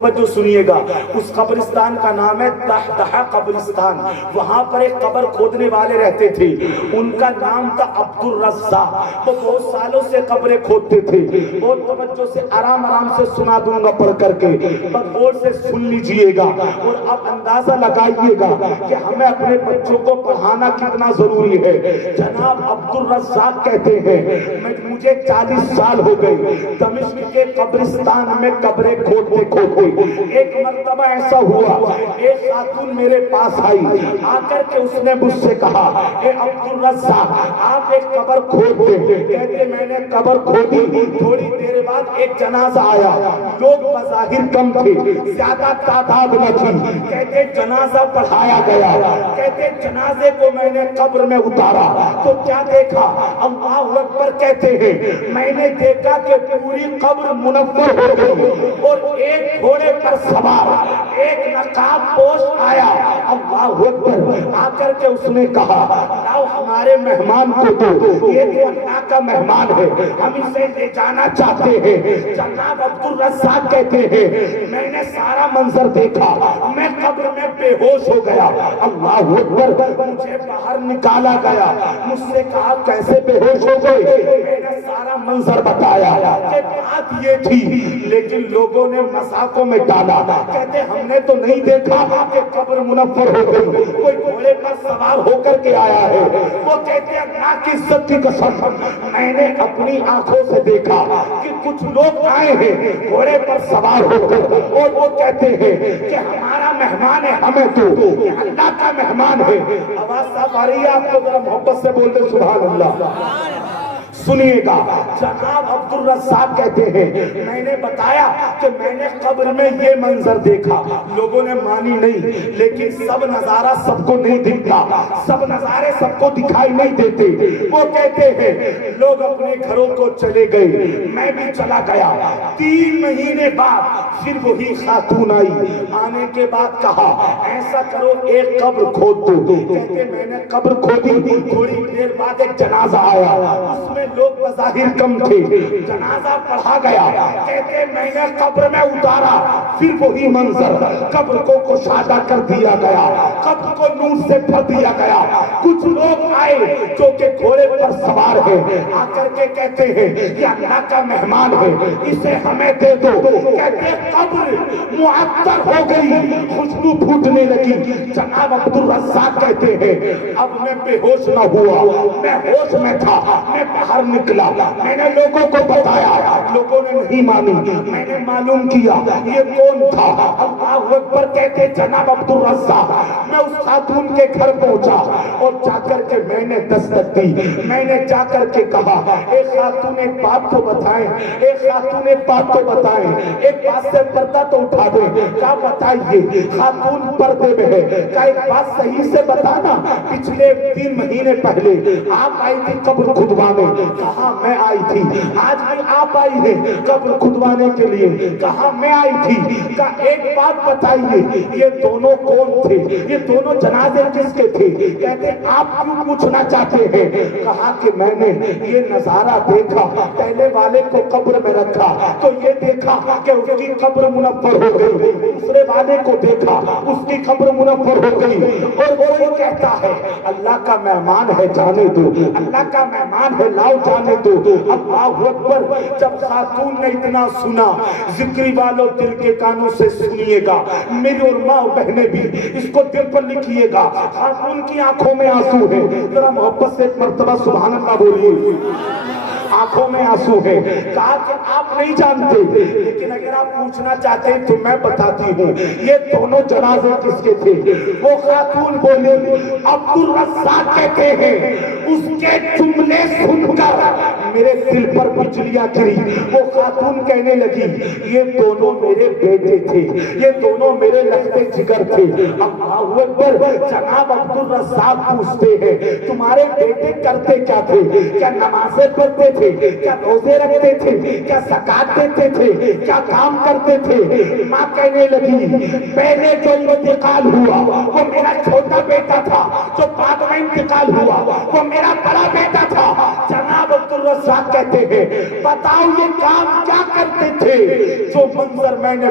جو سنیے گا، اس قبرستان کا نام ہے تحتہ قبرستان۔ وہاں پر ایک قبر کھودنے والے رہتے تھے، ان کا نام تھا عبد الرزاق۔ وہ بہت سالوں سے قبریں کھودتے تھے۔ بہت توجہ سے آرام سے سنا دوں گا پڑھ کر کے، پر غور سے سن لیجئے گا اور اب اندازہ لگائیے گا کہ ہمیں اپنے بچوں کو پڑھانا کتنا ضروری ہے۔ جناب عبد الرزاق کہتے ہیں مجھے 40 سال ہو گئے دمشق کے قبرستان میں قبریں کھودتے کھودتے ایک مرتبہ ایسا ہوا، ایک خاتون میرے پاس آئی، آ کر کے اس نے مجھ سے کہا اے عبد الرزاق آپ ایک قبر کھود دیں۔ کہتے میں نے قبر کھودی، تھوڑی دیر بعد ایک جنازہ آیا، لوگ بظاہر کم تھے، زیادہ تعداد نہ تھی۔ کہتے جنازہ پڑھایا گیا، کہتے جنازے کو میں نے قبر میں اتارا تو کیا دیکھا؟ اللہ اکبر کہتے ہیں میں نے دیکھا کہ پوری قبر منور ہو گئی اور ایک گھوڑے پر سوار ایک نقاب پوش آیا۔ اللہ اکبر آ کر کے اس نے کہا لاؤ ہمارے مہمان کو دو، یہ تو اللہ کا مہمان ہے، ہم اسے لے جانا چاہتے ہیں۔ جناب عبد الرزاق کہتے ہیں میں نے سارا منظر دیکھا، میں قبر میں بے ہوش ہو گیا۔ اللہ اکبر مجھے باہر نکالا گیا، مجھ سے کہا کیسے بے ہوش ہو گئے؟ میں نے سارا منظر بتایا کہ بات یہ تھی، لیکن لوگوں نے مذاقوں میں ڈالا۔ کہتے ہم نے تو نہیں دیکھا کہ قبر منور ہو گئی، کوئی گھوڑے پر سوار ہو کر کے آیا ہے۔ وہ کہتے ہیں اللہ کی عزت کی قسم میں نے اپنی آنکھوں سے دیکھا کہ کچھ لوگ آئے ہیں گھوڑے پر سوار ہو کر، اور وہ کہتے ہیں کہ ہمارا مہمان ہے، ہمیں تو یہ اللہ کا مہمان ہے۔ آواز صاف آ رہی ہے آپ کو؟ ذرا محبت سے بول دیں سبحان اللہ۔ سنیے گا، جناب عبد الرزاق کہتے ہیں میں نے بتایا کہ میں نے قبر میں یہ منظر دیکھا، لوگوں نے مانی نہیں، لیکن سب نظارہ سب کو نہیں دکھتا، سب نظارے سب کو دکھائی نہیں دیتے۔ وہ کہتے ہیں لوگ اپنے گھروں کو چلے گئے، میں بھی چلا گیا۔ 3 مہینے بعد پھر وہی خاتون آئی، آنے کے بعد کہا ایسا کرو ایک قبر کھود دو۔ کہتے میں نے قبر کھودی، تھوڑی دیر بعد ایک جنازہ آیا، اس میں لوگ بظاہر کم تھے، جنازہ پڑھا گیا۔ کہتے میں نے قبر میں اتارا، پھر وہی منظر، قبر کو کشادہ کر دیا گیا، قبر کو نور سے بھر دیا گیا۔ کچھ لوگ آئے جو کہ گھوڑے پر سوار ہیں، آ کر کے کہتے ہیں یہ اللہ کا مہمان ہے، اسے ہمیں دے دو۔ کہتے قبر معطر ہو گئی، خوشبو پھوٹنے لگی۔ جناب عبد الرزاق کہتے ہیں اب میں بے ہوش نہ ہوا، میں ہوش میں تھا، میں باہر نکلا، میں نے لوگوں کو بتایا، لوگوں نے نہیں مانی، میں نے معلوم کیا یہ کون تھا۔ اللہ اکبر کہتے جناب عبد الرزاق میں اس خاتون کے گھر پہنچا اور جا کر کے میں نے دستک دی، میں نے جا کر کے کہا ایک خاتون ایک بات تو بتائیں، ایک خاتون ایک بات تو بتائیں، ایک بات سے پردہ تو اٹھا دیں۔ کیا بتائیے؟ خاتون پردے میں ہے۔ کیا ایک بات صحیح سے بتانا، پچھلے 3 مہینے پہلے آپ آئی تھی قبر کھدوانے؟ کہاں میں آئی تھی۔ آج بھی آپ آئی ہیں قبر کھدوانے کے لیے؟ کہاں میں آئی تھی۔ کہا ایک بات بتائیے یہ دونوں کون تھے، یہ دونوں جنازے کس کے تھے؟ کہتے آپ کیوں پوچھنا چاہتے ہیں؟ کہا کہ میں نے یہ نظارہ دیکھا، پہلے والے کو قبر میں رکھا تو یہ دیکھا کہ اس کی قبر منور ہو گئی، دوسرے والے کو دیکھا اس کی قبر منور ہو گئی، اور وہ کہتا ہے اللہ کا مہمان ہے جانے دو، اللہ کا مہمان ہے لاؤ جانے دو۔ اللہ اکبر جب خاتون نے اتنا سنا، ذکری والوں دل کے کانوں سے سنیے گا، میری اور ماں بہنیں بھی اس کو دل پر لکھیے گا۔ خاتون کی آنکھوں میں آنسو ہے، ذرا محبت سے ایک مرتبہ سبحان اللہ بولیے۔ آنکھوں میں آنسو ہے۔ کہا کہ آپ نہیں جانتے، لیکن اگر آپ پوچھنا چاہتے ہیں تو میں بتاتی ہوں یہ دونوں جنازے کس کے تھے۔ وہ خاتون بولی عبد الرزاق کہتے ہیں اس کے جملے سن کر میرے دل پر بجلیاں گری۔ وہ خاتون کہنے لگی یہ دونوں میرے بیٹے تھے، یہ دونوں میرے لگتے جگر تھے۔ اللہ اکبر جناب عبد الرزاق پوچھتے ہیں تمہارے بیٹے کرتے کیا تھے؟ کیا نمازیں پڑھتے تھے؟ کیا روزے رکھتے تھے؟ کیا زکات دیتے تھے؟ کیا کام کرتے تھے؟ ماں کہنے لگی پہلے جو انتقال ہوا وہ میرا چھوٹا بیٹا تھا، جو بعد میں انتقال ہوا وہ میرا بڑا بیٹا تھا۔ جناب عبد الرزاق کہتے ہیں بتاؤ یہ کام کیا کرتے تھے؟ جو منظر میں نے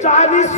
40